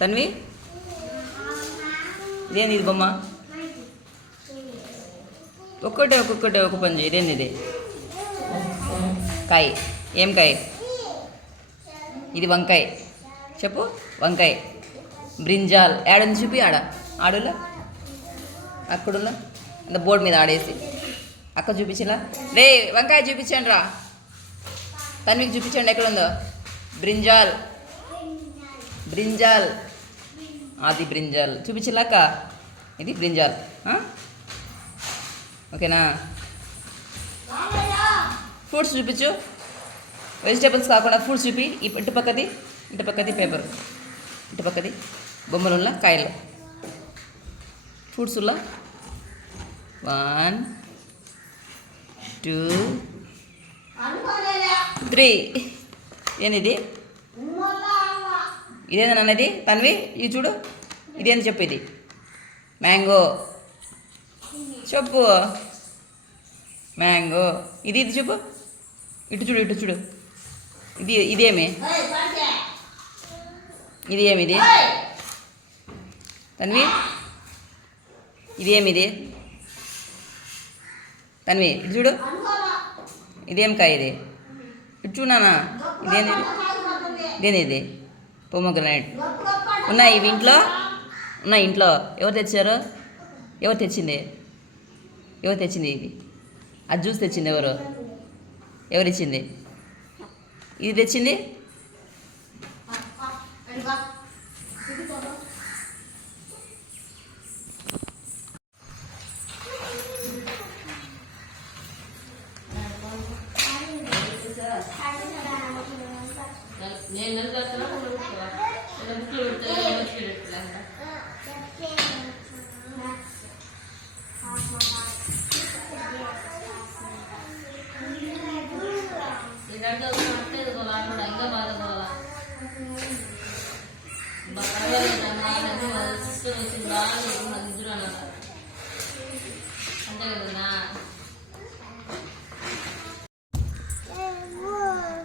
తన్వి? ఇదేంది ఇది బొమ్మ? ఒక్కొక్కటే ఒక్కొక్కటే ఒక పని చేయి. ఇదేంది ఇది? కాయ. ఏం కాయ? ఇది వంకాయ. చెప్పు వంకాయ. బ్రింజాల్. ఏడుంది చూపి ఆడ. ఆడులా? అక్కడున్నా? అంటే బోర్డు మీద ఆడేసి. అక్క చూపించలా? రే వంకాయ చూపించండి రా. తన్వికి చూపించండి ఎక్కడుందో? బ్రింజాల్. బ్రింజాల్. అది బ్రింజాల్. చూపించలాక? ఇది బ్రింజాల్. ఓకేనా? ఫ్రూట్స్ చూపించు. వెజిటేబుల్స్ కాకుండా ఫ్రూట్స్ చూపి. ఇటు పక్కది ఇటు పక్కది పేపర్ ఇటు పక్కది బొమ్మలున్న కాయలు. ఫ్రూట్స్ ఉల్లా వన్ టూ త్రీ ఏనిది? ఇదేనా అన్నది తన్వి ఇది చూడు. ఇదేంది చెప్పు ఇది? మ్యాంగో. చెప్పు. మ్యాంగో. ఇది ఇది చెప్పు. ఇటు చూడు ఇటు చూడు. ఇది ఇదేమి? ఇది ఏమిది తన్వి? ఇదేమిది? తన్వి ఇటు చూడు. ఇదేం కాయ ఇది? ఇటు చూడనా ఇదేంది? ఇదేంది ఇది? పొమ్మగ్రనైట్ ఉన్నాయి ఇవి ఇంట్లో? ఉన్నాయి ఇంట్లో. ఎవరు తెచ్చారు? ఎవరు తెచ్చింది? ఎవరు తెచ్చింది ఇది అది జ్యూస్ తెచ్చింది ఎవరు? ఎవరు ఇచ్చింది? ఇది తెచ్చింది?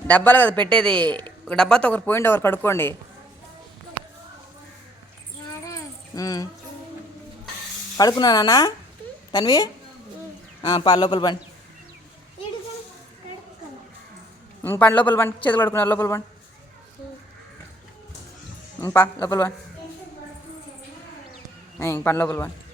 డబ్బాలు కదా పెట్టేది. ఒక డబ్బాతో ఒకరు పోయిండి ఒకరు కడుక్కోండి ఉమ్. నాన్న? తన్వి? పాల లోపల పండి ఇంక పండి లోపల పండి చేతులు కడుక్కున్నారు లోపల పండి ఇంక పా లోపల పండి ఇంక పండి లోపల పండి